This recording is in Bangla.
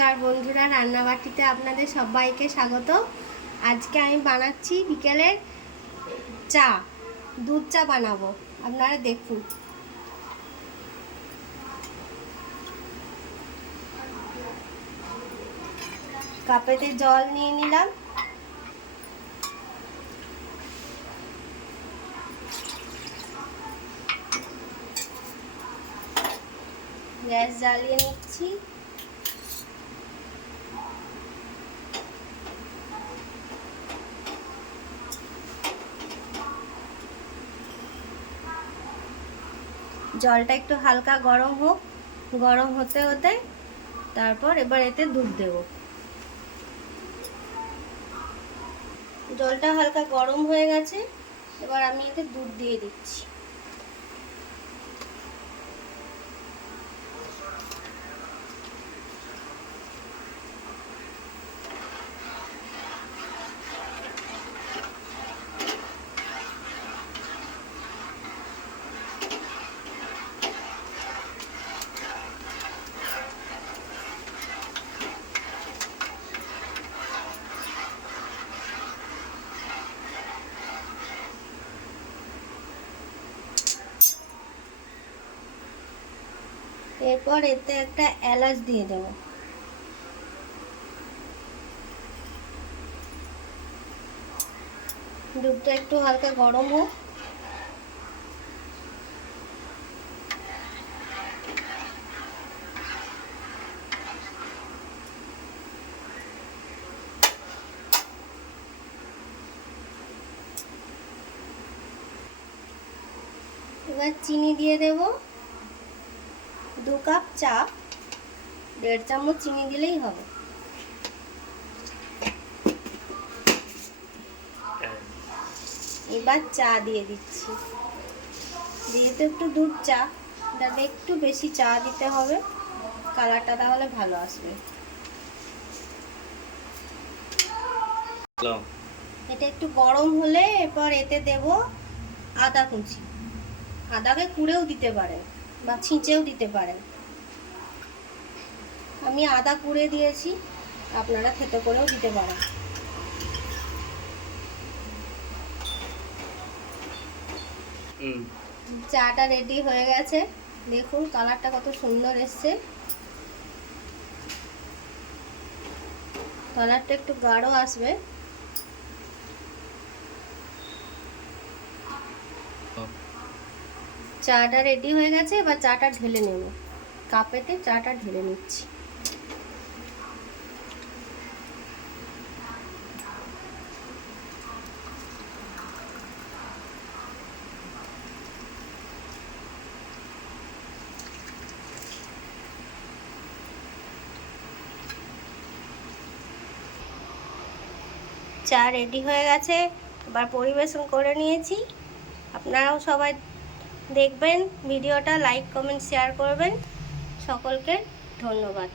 নমস্কার বন্ধুরা, রান্নাবাটিতে আপনাদের সবাইকে স্বাগত। আজকে আমি বানাচ্ছি বিকেলের চা, দুধ চা বানাবো। আপনারা দেখুন। কাপেতে জল নিয়ে নিলাম, গ্যাস জ্বালিয়ে নিচ্ছি। জলটা একটু হালকা গরম হোক, গরম হতে হতে তারপর এবার এতে দুধ দেব। জলটা হালকা গরম হয়ে গেছে, এবার আমি এতে দুধ দিয়ে দিচ্ছি। এরপর এতে একটা এলাচ দিয়ে দেব। দুধটা একটু হালকা গরম হোক। এবার চিনি দিয়ে দেব। 2 কাপ চা, 1.5 চামচ চিনি দিলেই হবে। এবার চা দিয়ে দিচ্ছি। যেহেতু একটু দুধ চা, তাহলে একটু বেশি চা দিতে হবে, কালারটা তাহলে ভালো আসবে। এটা একটু গরম হলে এরপর এতে দেব আদা কুচি। আদাকে কুড়েও দিতে পারেন বা ছিঁচেও দিতে পারেন। আমি আদা কুড়ে দিয়েছি, আপনারা থেতো করেও দিতে পারেন। চাটা রেডি হয়ে গেছে, দেখুন কালারটা কত সুন্দর এসছে। কালারটা একটু গাঢ় আসবে। চাটা রেডি হয়ে গেছে, এবার চাটা ঢেলে নেব। কাপেতে চাটা ঢেলে নিচ্ছি। চা রেডি হয়ে গেছে, এবার পরিবেশন করে নিয়েছি। আপনারাও সবাই দেখবেন ভিডিওটা, লাইক কমেন্ট শেয়ার করবেন। সকলকে ধন্যবাদ।